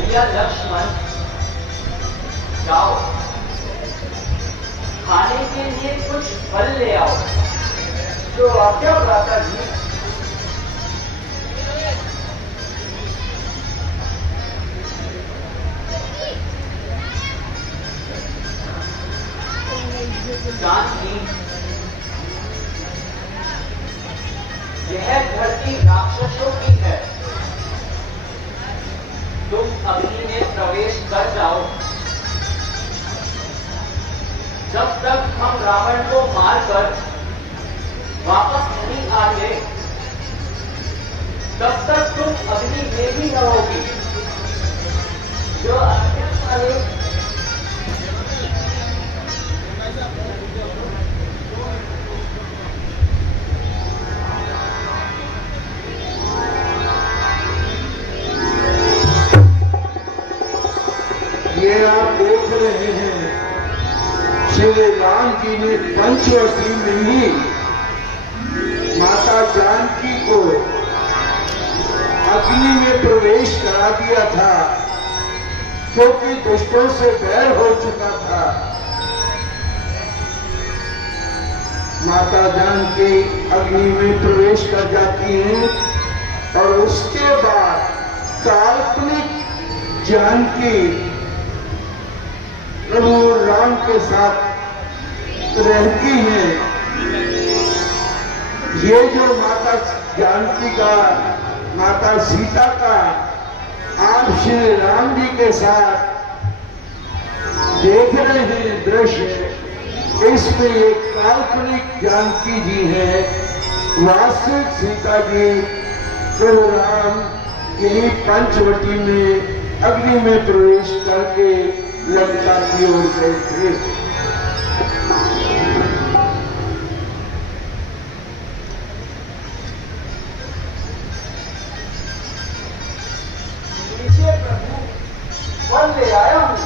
भैया लक्ष्मण, जाओ खाने के लिए कुछ फल ले आओ। जो आज्ञा भ्राता जी। जानकी, यह धरती राक्षसों की है। तुम अग्नि में प्रवेश कर जाओ। जब तक हम रावण को मारकर वापस नहीं आते, तब तक तुम अग्नि में ही रहोगी। जो आज्ञा पाले। ये आप देख रहे हैं, श्री राम जी ने पंचवटी में ही माता जानकी को अग्नि में प्रवेश करा दिया था, क्योंकि दुष्टों से बैर हो चुका था। माता जानकी अग्नि में प्रवेश कर जाती हैं और उसके बाद काल्पनिक जानकी प्रभु राम के साथ रहती हैं। ये जो माता जानकी का, माता सीता का आप श्री राम जी के साथ देख रहे हैं दृश्य, इसमें एक काल्पनिक जानकी जी है। वास्तविक सीता जी प्रभु राम यही पंचवटी में अग्नि में प्रवेश करके लंका की ओर गए थे। प्रभु वन ले आया हूं।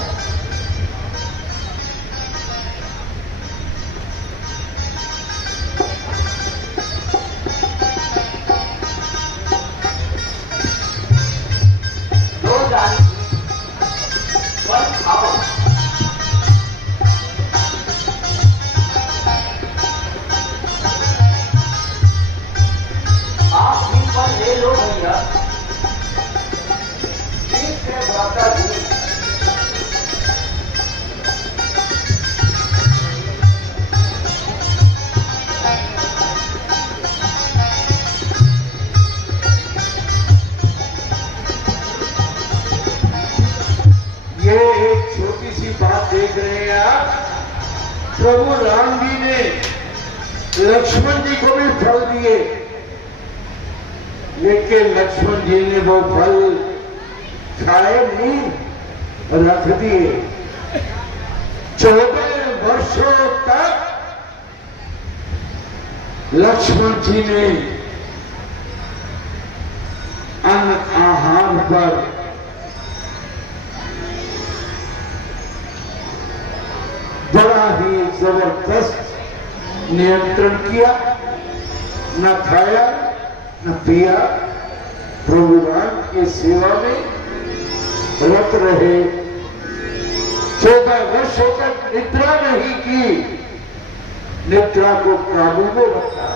लो जानकी, फल खाओ। आप भी फल ले लो भैया। ठीक है भ्राता जी। ये एक छोटी सी बात देख रहे हैं आप, प्रभु राम जी ने लक्ष्मण जी को भी फल दिए, लेकिन लक्ष्मण जी ने वो फल खाए नहीं, रख दिए। 14 वर्षों तक लक्ष्मण जी ने अन्न आहार पर बड़ा ही जबरदस्त नियंत्रण किया, न खाया न पिया, प्रभु राम की सेवा में रत रहे। 14 वर्षों तक निद्रा नहीं की, निद्रा को काबू में रखा।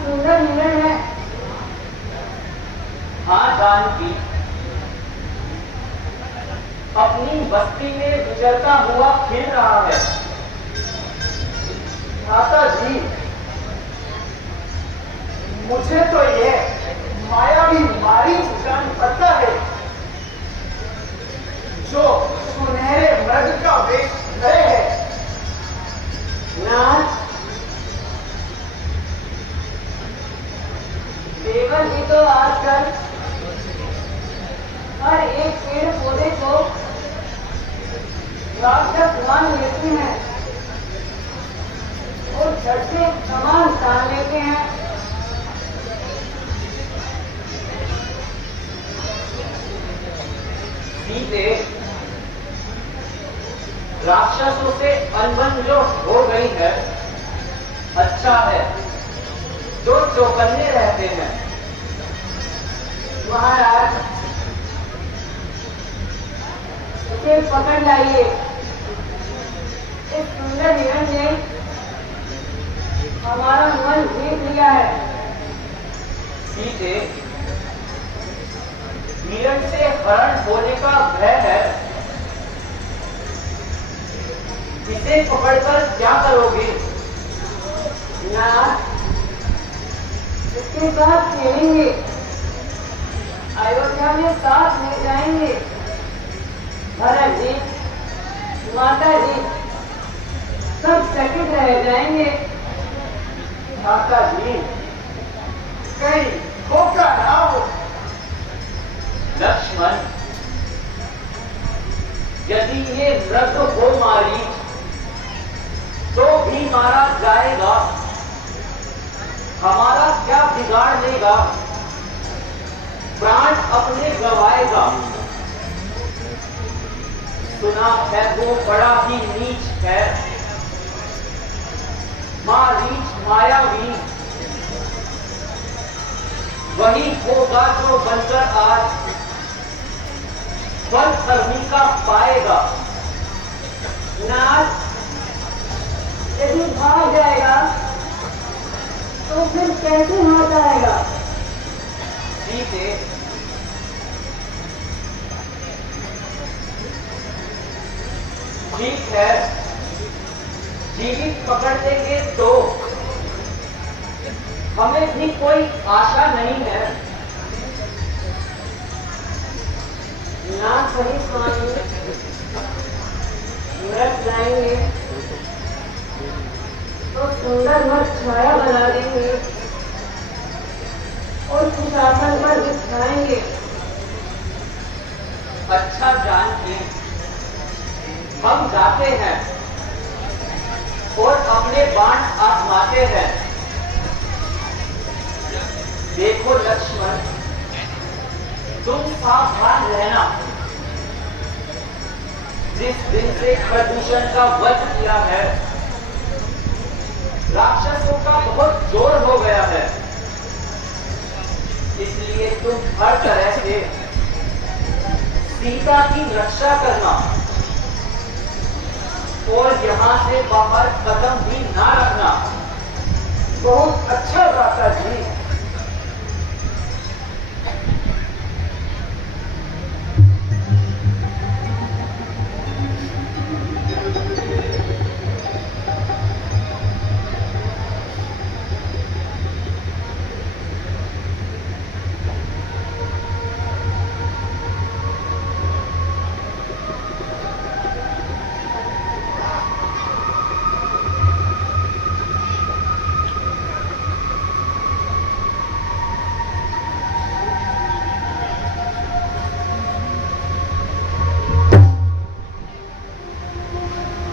सुंदर निर्णय है। हाँ जानकी, अपनी बस्ती में विचरता हुआ खेल रहा है। माता जी, मुझे तो ये मायावी मारी जान पता है, जो सुनहरे मृग का वेश धरे है। नाथ, देवर जी तो आजकल हर एक पेड़ पौधे को राक्षस मान लेते हैं और झट से सामान तान लेते हैं। सीते, राक्षसों से अनबन जो हो गई है, अच्छा है जो चौकन्ने रहते हैं। महाराज, इसे पकड़ लाइए। इस सुंदर हिरण ने हमारा मन जीत लिया है। सीते, हिरण से हरण होने का भय है। इसे पकड़कर क्या करोगे? नाथ, इसके साथ खेलेंगे, अयोध्या में साथ ले जाएंगे। भरत जी, माता जी सब चकित रह जाएंगे। माता जी, कहीं धोखा ना हो। लक्ष्मण, यदि ये मृग हो मारी तो भी मारा जाएगा। हमारा क्या बिगाड़ लेगा? प्राण अपने गवाएगा। सुना है वो बड़ा ही नीच है, मारीच मायावी। वही होगा जो बनकर आज फल धर्मी का पाएगा। नाथ, यदि भाग जाएगा तो फिर कैसे हाथ आएगा? सीते, ठीक है, जीवित पकड़ लेंगे तो हमें भी कोई आशा नहीं है। ना सही स्वामी, व्रत लाएंगे तो सुंदर मत छाया बना देंगे और सुशासन पर बिछाएंगे। अच्छा जानकी, हम जाते हैं और अपने बाण आजमाते हैं। देखो लक्ष्मण, तुम सावधान रहना। जिस दिन से प्रदूषण का वध किया है, राक्षसों का बहुत जोर हो गया है। इसलिए तुम हर तरह से सीता की रक्षा करना और यहां से बाहर कदम भी ना रखना। बहुत अच्छा माता जी।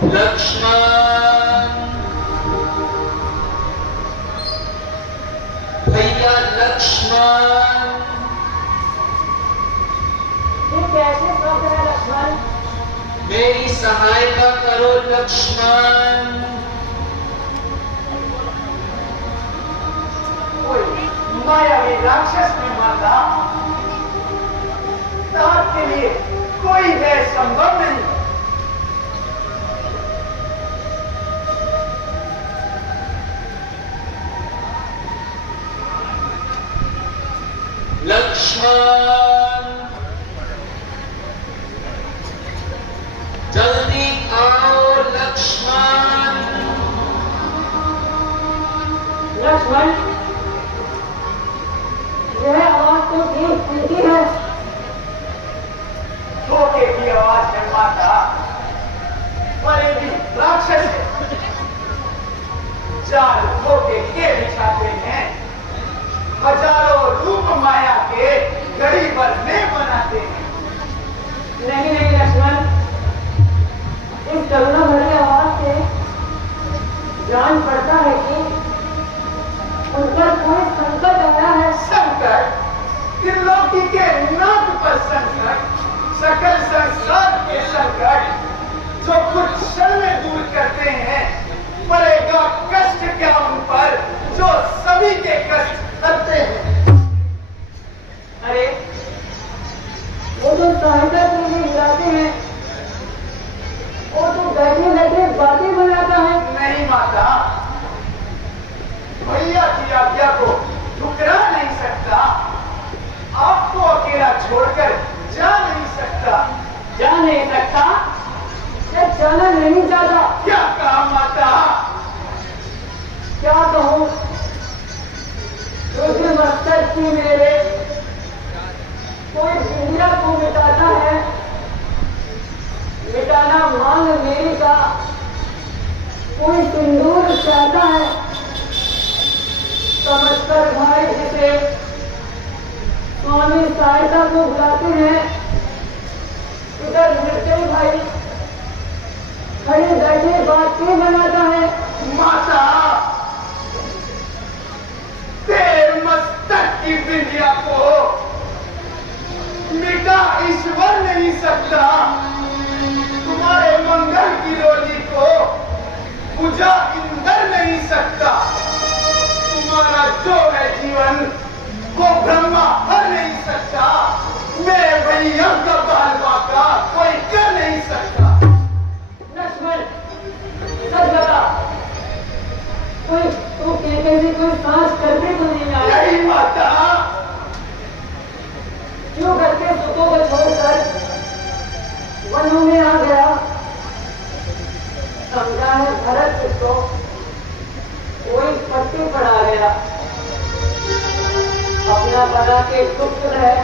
लक्ष्मण, भैया लक्ष्मण। ये कैसे शब्द है लक्ष्मण? मेरी सहायता करो लक्ष्मण। कोई मायावी राक्षस ने मारा। ताप के लिए कोई है संभव नहीं। लक्ष्मण, जल्दी आओ लक्ष्मण। लक्ष्मण, यह आवाज तो ठीक सुनती है। धोखे की आवाज है माता, पर ये भी राक्षस है। जाल धोखे के बिछाते हैं, हजारों रूप माया के घड़ी भर में बनाते हैं। नहीं नहीं लक्ष्मण, इस करुणा भरी आवाज से जान पड़ता है कि उन पर कोई संकट आया है। संकट, त्रिलोकी के नाथ पर संकट, सकल संसार के संकट, जो कुछ क्षण में दूर करते हैं, पड़ेगा कष्ट क्या उन पर। थी मेरे, कोई इंदिरा को मिटाता है, मिटाना मांग मेरी का, कोई सिंदूर चाहता है, समझकर भाई जिसे स्वामी सहायता को बुलाते हैं, इधर मृत्यु भाई खड़े बैठे बात क्यों बनाता है? माता, तेरे मस्तक की बिंदिया को मिटा ईश्वर नहीं सकता, तुम्हारे मंगल की रोली को बुझा इंद्र नहीं सकता, तुम्हारा जो है जीवन वो ब्रह्मा हर नहीं सकता, मेरे भैया का बालवा का कोई कर नहीं सकता। लक्ष्मण, सच बता, कोई तू कहते से कोई सांस करते तो नहीं आया? नहीं माता, क्यों करके सुखों को छोड़कर वनों में आ गया? समझा है भरत को कोई पट्टी पड़ा गया, अपना बना के गुप्त है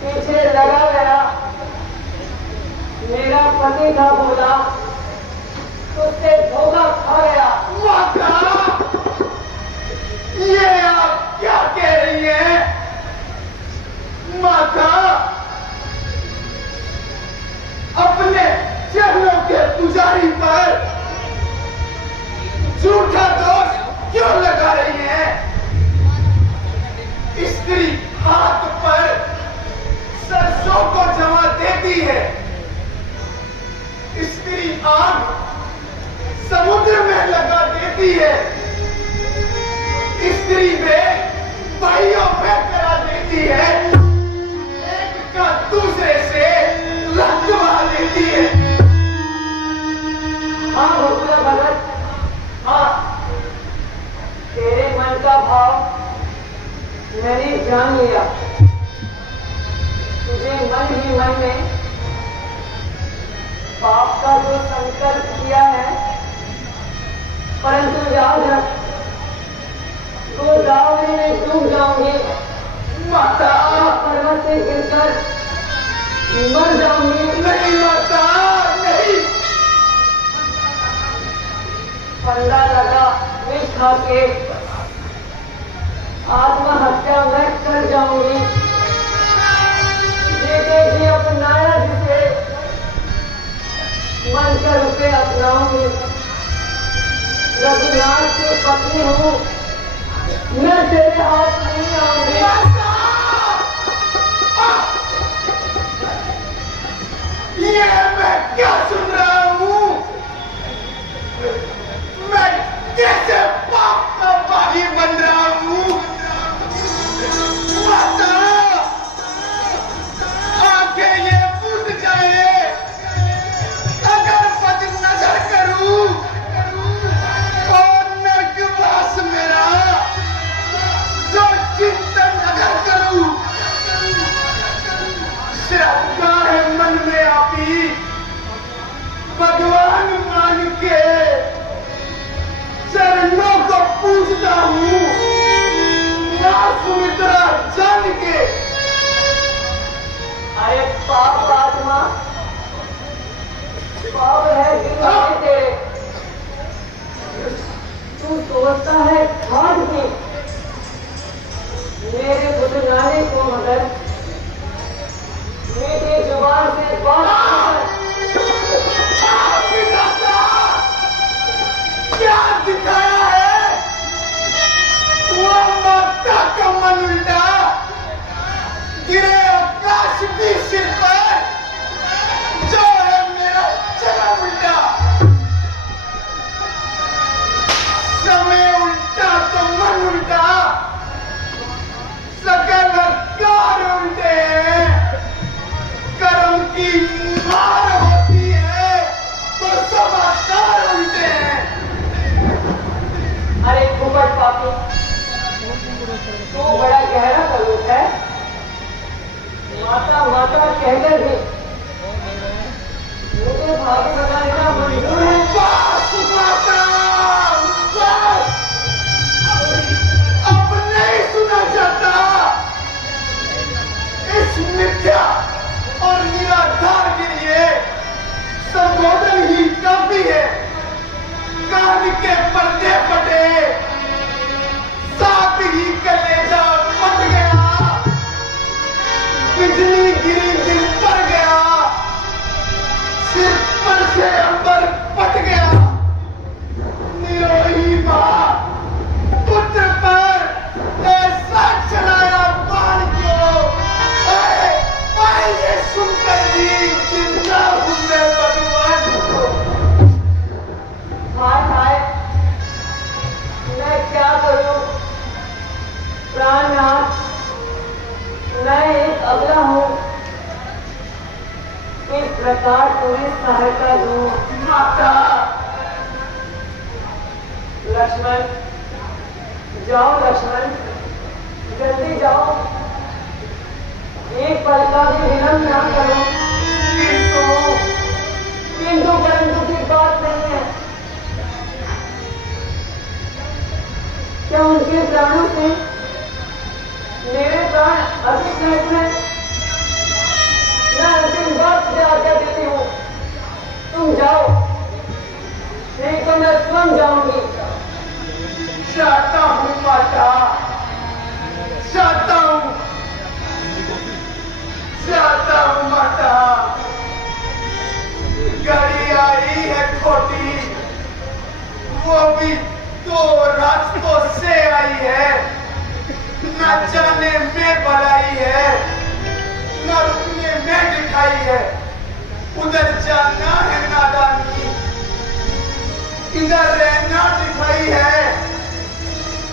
पीछे लगा गया, मेरा पति था बोला उससे धोखा खा गया। माता, ये आप क्या कह रही हैं? माता, अपने चरणों के पुजारी पर झूठा दोष क्यों लगा रही हैं? स्त्री हाथ पर सरसों को जमा देती है, स्त्री आग समुद्र में लगा देती है, स्त्री में भाइयों में करा देती है, एक का दूसरे से रक्त बहा देती है। हाँ भगुला भगत, हाँ तेरे मन का भाव मैंने जान लिया, तुझे मन ही मन में पाप का जो संकल्प किया है, परंतु याद रख गोदावरी में डूब जाऊंगी, माता, पर्वत से गिरकर मर जाऊंगी। नहीं माता, नहीं। फंदा लगा विष खा के आत्महत्या मैं कर जाऊंगी, जीते जी अपनाया जिसे मन कर उसे अपनाऊंगी, रघुनाथ की पत्नी हूँ, मैं तेरे हाथ नहीं आऊंगी। ये मैं क्या सुन रहा हूँ? मैं कैसे पाप का बागी बन रहा हूँ? माता, आंखें ये फूट जाए अगर बद नजर करूं और नरकवास मेरा जो चिंतन अगर करूं, श्रद्धा है मन में आपी भगवान मान के चरणों को पूजता हूँ, मां सुमित्रा जान के। अरे पाप आत्मा, पाप है दिल में तेरे, तू सोचता है खाद की मेरे बुझाने को, मगर मेरी जुबान से बात क्या दिखाया है? वो माता का मन उल्टा गिरे आकाश भी सिर पर, जो है मेरा चरण उल्टा, समय उल्टा तो मन उल्टा, सकल कार उल्टे हैं, कर्म की मार होती है तो सब आकार उल्टे हैं। अरे फुकट पापी, तू बड़ा गहरा कलुष है, माता माता कहकर भी मुझे भागी बनाने का मंजूर है। बस माता, बस, अब नहीं सुना लक्ष्मण, जाओ लक्ष्मण, जल्दी जाओ, एक पल का भी विलंब ना करो। किंतु परंतु की बात नहीं है। क्या उनके प्राणों से मेरे प्राण अधिक महत्व है? मैं अंतिम बात से आज्ञा देती हूँ, तुम जाओ, नहीं तो मैं स्वयं जाऊंगी। जाता हूँ माता, जाता हूँ, जाता हूँ माता। गाड़ी आई है खोटी, वो भी 2 रास्तों से आई है, न जाने में बलाई है, न रुकने में दिखाई है। उधर जाना है नादानी, इधर रहना दिखाई है।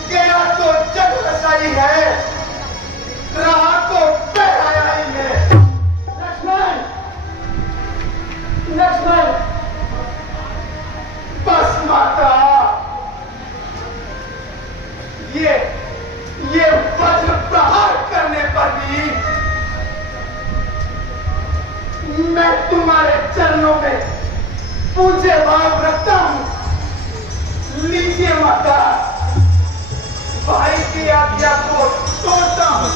गया तो जग बसाई है, रहा तो बहराया ही है। लक्ष्मण, लक्ष्मण, बस माता, ये वज्र प्रहार करने पर भी मैं तुम्हारे चरणों में पूज्य भाव रखता हूं। लीजिए माता, भाई की आज्ञा को तोड़ता हूं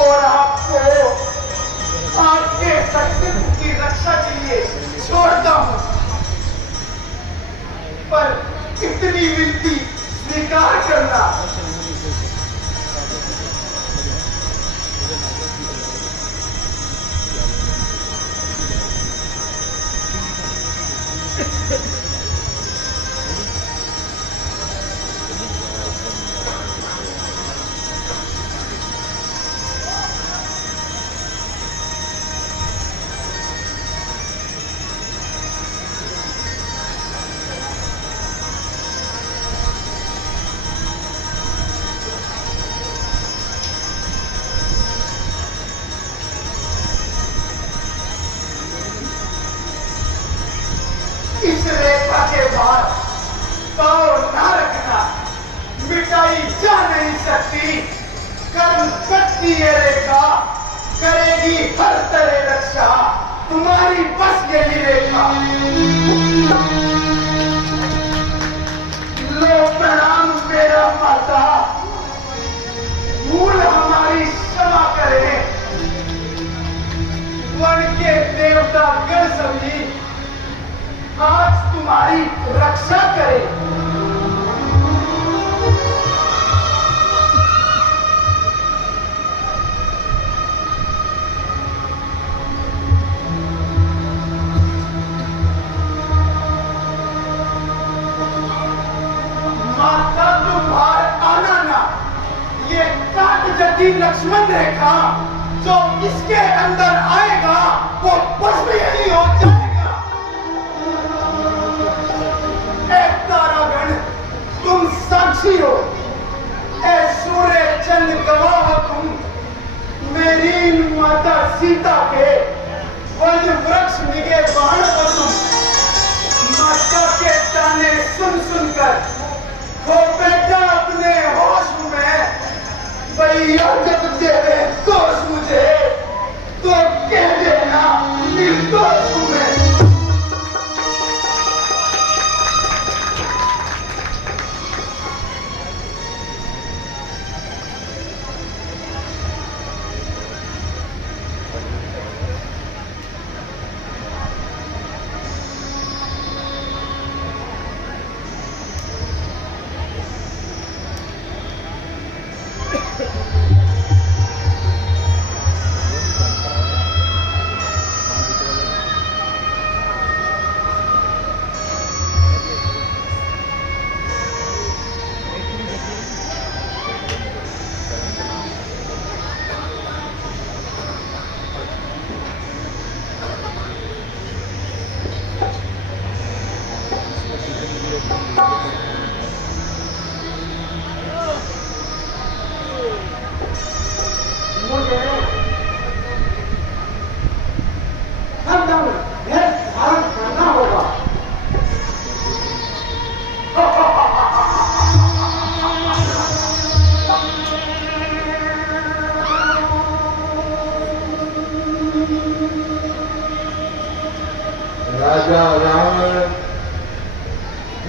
और आपको आपके सत्य की रक्षा के लिए छोड़ता हूं। पर इतनी विनती स्वीकार करना, इस रेखा के बाद पाँव ना रखना, मिटाई जा नहीं सकती। कर्म शक्ति ये रेखा करेगी हर तरह रक्षा, तुम्हारी बस यही रेखा। लो प्रणाम मेरा माता, भूल हमारी क्षमा करे। वन के देवता गण सभी आज तुम्हारी रक्षा करे। माता तुम्हार आना ना, ये काट जटी लक्ष्मण रेखा, जो इसके अंदर आएगा वो भस्म यही हो जाएगा। तारागण तुम साक्षी हो, ऐ सूर्य चंद्र गवाह हो तुम। मेरी माता सीता के वन वृक्ष निगे बाण हो तुम। माता के ताने सुन सुनकर वो बेटा अपने होश में, भैया जब देवे दोष मुझे तो कह देना निर्दोष हूं मैं।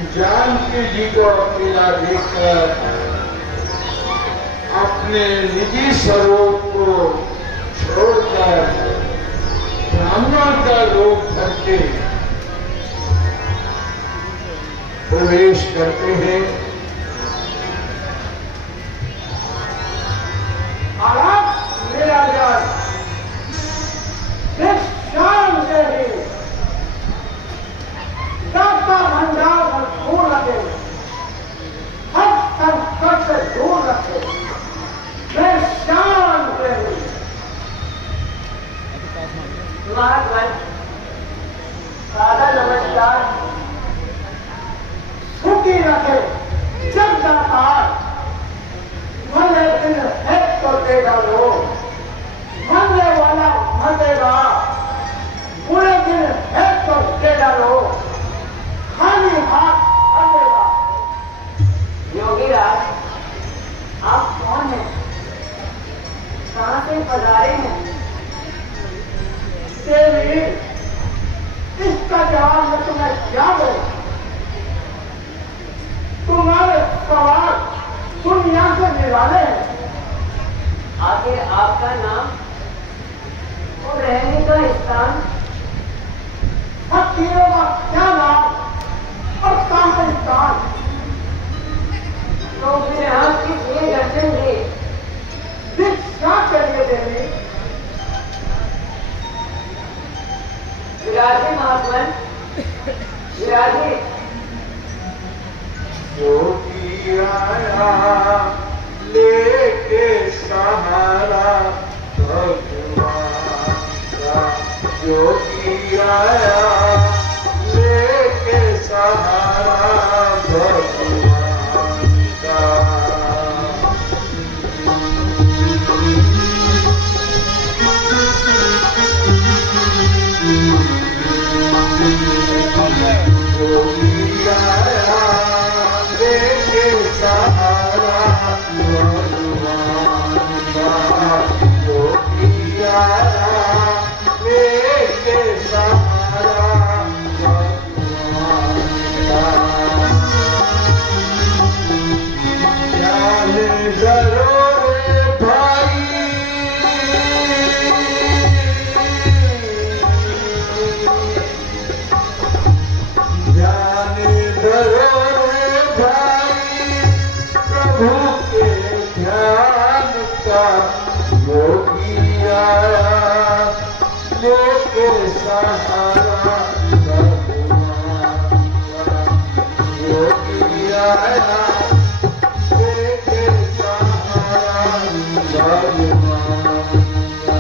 जानकी जी को अकेला देखकर अपने निजी स्वरूप को छोड़कर ब्राह्मण का रूप धरके प्रवेश करते हैं। मेरा ज्ञान शाम से ही दाता भंडार भरपूर रखे, हर संकट से दूर रखे। मैं शाम से ही महात्मन सादा नमस्कार। छुट्टी रखे। जब दाता मरने दिन है तो दे डालो, मरने वाला मरेगा, पूरे दिन है तो दे डालो, खाली हाथ मरेगा। योगीराज, आप कौन हैं? कहाँ से पधारे हैं? देवी, इसका जवाब मैं तुम्हें क्या दूं? तुम्हारे सवाल दुनिया से निराले हैं। आखिर आपका नाम और रहने का स्थान? फकीरों का क्या नाम और कहाँ स्थान? तो फिर आप किस लिए दर्शन दिए? दीक्षा के लिए देवी। विराजे महात्मन, विराजे। योगी आया लेके सहारा भगवान का, योगी आया लेके सहारा भगवान का। योगी आया लेके सहारा भगवान का, योगी आया लेके सहारा भगवान का। जाने डरो रे भाई, जाने डरो रे भाई, प्रभु के ध्यान का, योगी आया लेके सहारा भगवान का, योगी आया लेके सहारा भगवान का।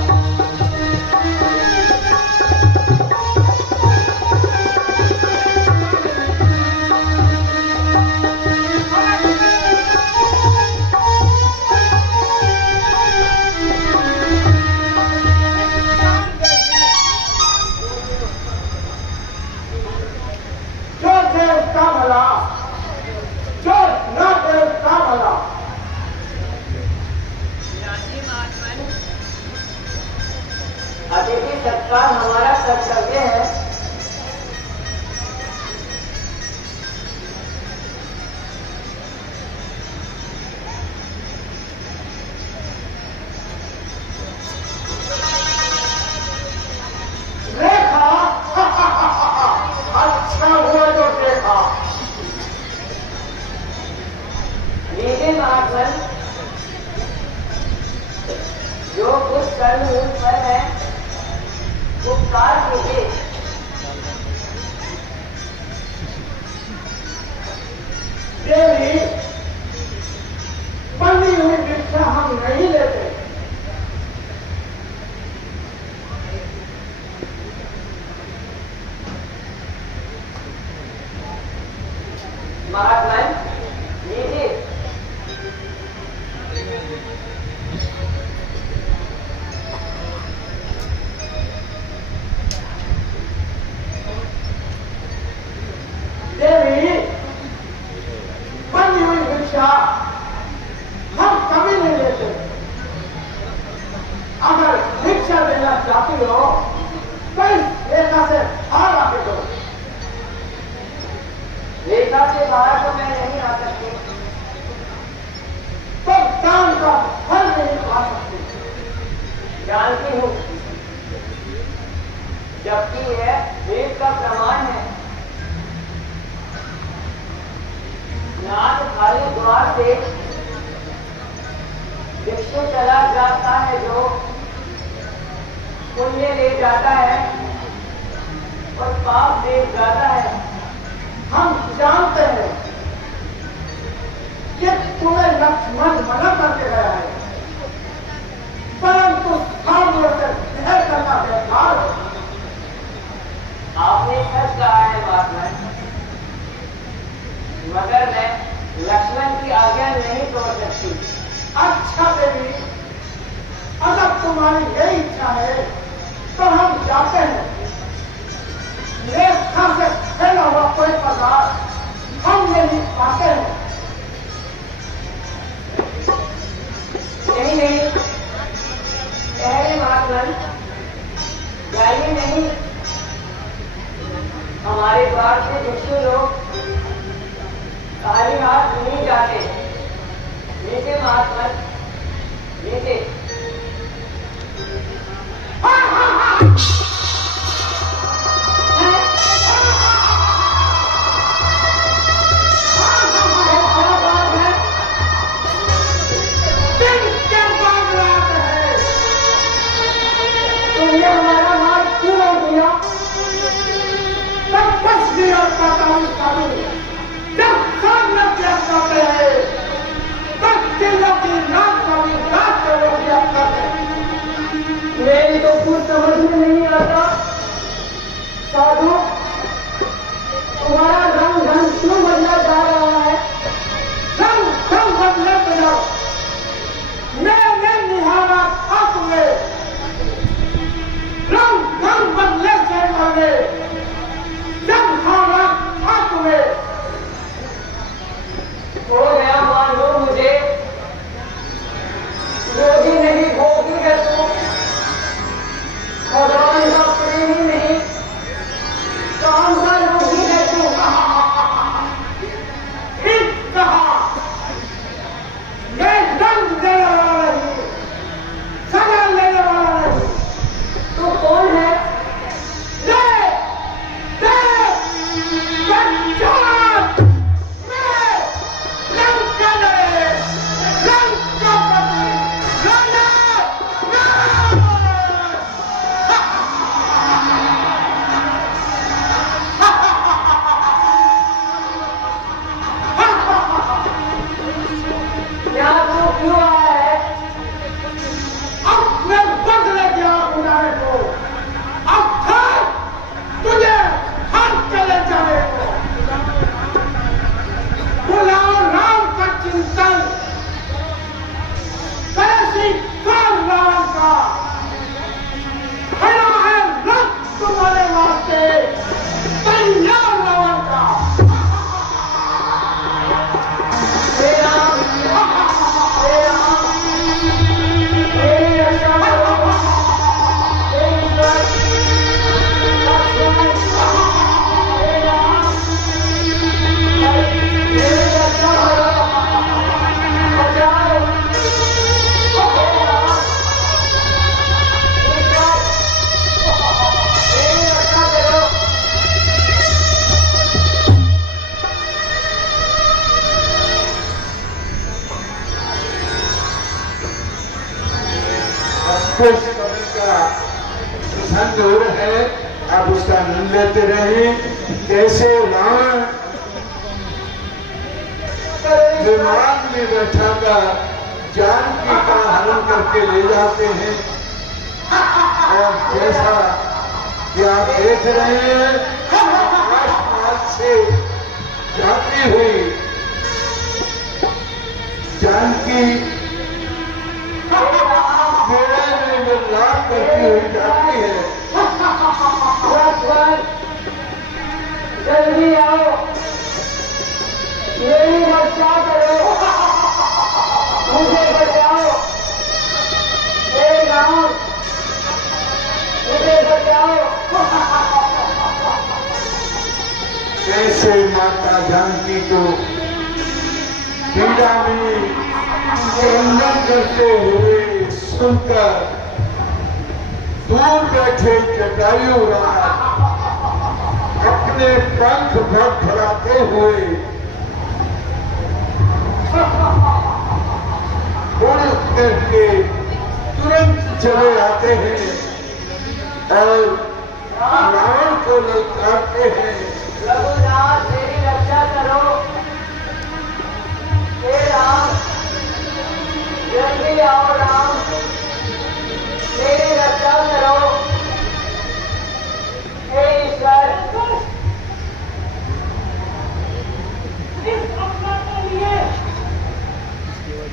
जो दे उसका भला, जो न दे उसका भला। अतिथि सत्कार हमारा कर्तव्य है। देखा अच्छा हुआ जो देखा। लीजिए महात्मन, जो कुछ कर्म मुझ पर है उपकार कीजिए। देवी, बनी हुई दीक्षा हम नहीं लेते। महात्मन लीजिए। देवी, बनी हुई दीक्षा हम कभी नहीं लेते। अगर दीक्षा देना चाहती हो तो इस रेखा से हार आके दो। लीजिए सीता से बाहर तो मैं नहीं आ सकती, तो दान का फल नहीं पा सकती। जानती हूँ, जबकि यह वेद का प्रमाण है। नाथ खाली द्वार से भिक्षु चला जाता है जो पुण्य ले जाता है और पाप ले जाता है। हम जानते हैं कि तुम्हें लक्ष्मण मना करके गया है, परंतु सामने से ग्रहण करना बेकार है। आपने सच कहा है महात्मा, मगर मैं लक्ष्मण की आज्ञा नहीं तोड़ सकती। अच्छा देवी, अगर तुम्हारी यही इच्छा है तो हम जाते हैं। रेखा से फैला हुआ कोई पदार्थ हम नहीं पाते हैं। नहीं, अरे महात्मा, जाइए नहीं। हमारे द्वार से भिक्षु लोग खाली हाथ नहीं जाते। नीचे महात्मा, नीचे। तुमने हमारा माल क्यों रोक दिया? तब तस्वीर और पैतालीस कानून जब सामने पेश करते हैं, तब किलों की नाक का भी रात को लोग याद करते हैं। मेरी तो कुछ समझ में नहीं आता। साधु, तुम्हारा रंग ढंग क्यों बदला जा रहा है? रंग बदले बदलो, मैंने निहारा था तुम्हें। रंग बदले से बदले, जब हारा था तुम्हें। हो गया मान लो मुझे, योगी नहीं भोगी है तू, भगवान का प्रेमी नहीं, काम का योगी है तू। ठीक कहा, मैं रंग देने वाला नहीं, सजा लेने वाला नहीं। तू कौन है? यहाँ तू क्यों आया है? अब मैं बदले गया बुलाने को, अब था तुझे हर चले जाने को। बुलाओ राम का चिंतन, कैसी कर राम का खड़ा है रथ तुम्हारे वास्ते, तैयार रावण का। हे राम, हे राम, मेरी रक्षा करो। हे ईश्वर, लक्ष्मण, हे राम, मेरी रक्षा करो, बचाओ। हे राम, ईश्वर, मेरी रक्षा करो। कुछ समय का प्रसंग हो रहा है, आप उसका आनंद लेते रहे। कैसे रावण विमान में बैठा कर जानकी का हरण करके ले जाते हैं, और जैसा कि आप देख रहे हैं, आकाश से जाती हुई जानकी मेरे में लाभ करती हुई जाती है। लक्ष्मण, जल्दी आओ, मेरी रक्षा करो, मुझे बचाओ। हे राम, मुझे बचाओ। कैसे माता जानकी को पीड़ा में क्रंदन करते हुए सुनकर दूर बैठे जटायु राज अपने पंख फड़फड़ाते हुए उड़ करके तुरंत चले आते हैं और रावण को ललकारते हैं। रघुनाथ मेरी रक्षा करो, हे राम जल्दी आओ, राम मेरी रक्षा करो, हे ईश्वर। इस अपना के लिए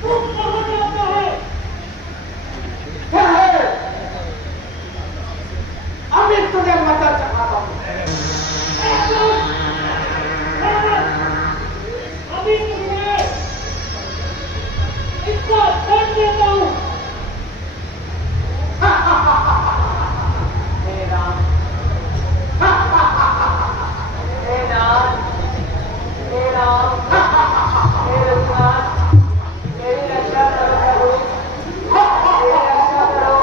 तुम कहाँ जाते हैं? क्या है? अभी तुझे मजा चखाता हूं। अभी तुम्हें इसका दंड देता हूं। हे राम, हे नाथ, हे राम, हे रघुनाथ, मेरी रक्षा करो प्रभु, मेरी रक्षा करो।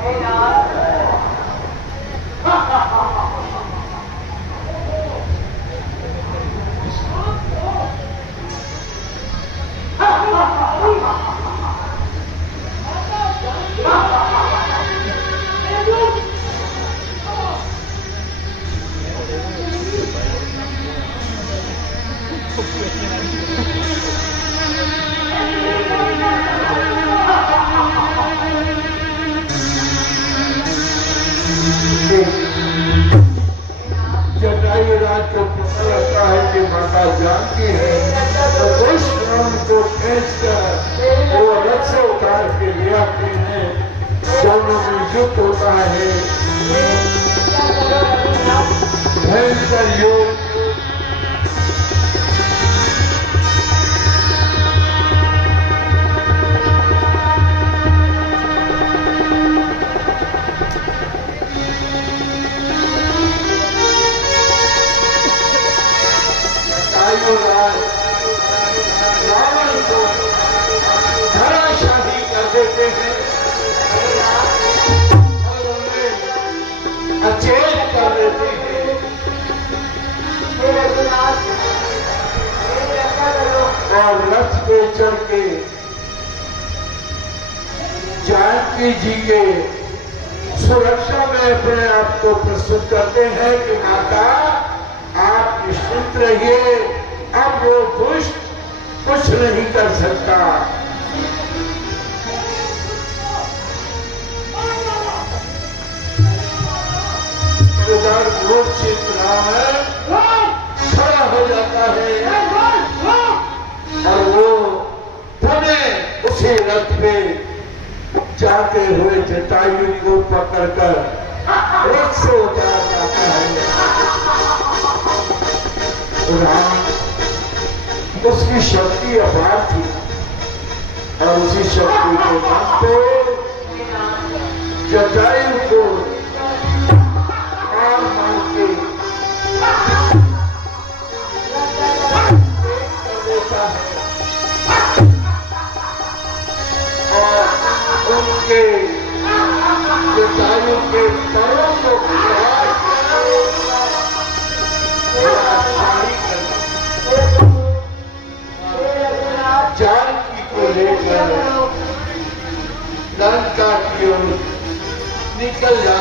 हे नाथ, जटायु राज को पता लगता है कि माता जानकी है, तो उस राम को खींचकर वो रथ से उतार के ले आते हैं। दोनों में युद्ध होता है, भयंकर युद्ध। रावण को धराशाही कर देते हैं और उन्हें अचेत कर देते हैं। हे रघुनाथ, मेरी रक्षा करो। और रथ पे चढ़ के जानकी जी के सुरक्षा में अपने आप को प्रस्तुत करते हैं कि माता आप निश्चिंत रहिए, अब वो दुष्ट कुछ नहीं कर सकता। उधर मूर्छित रावण खड़ा हो जाता है और वो पुनः उसी रथ पे जाते हुए जटायु को पकड़कर रथ से उतार जाता है। राम उसकी शक्ति अपार थी और उसी शक्ति के नाम पे जटायु को मार मार के कर देता है और उनके जटायु के पैरों को काट जानकी को लेकर लंका की ओर निकल जाता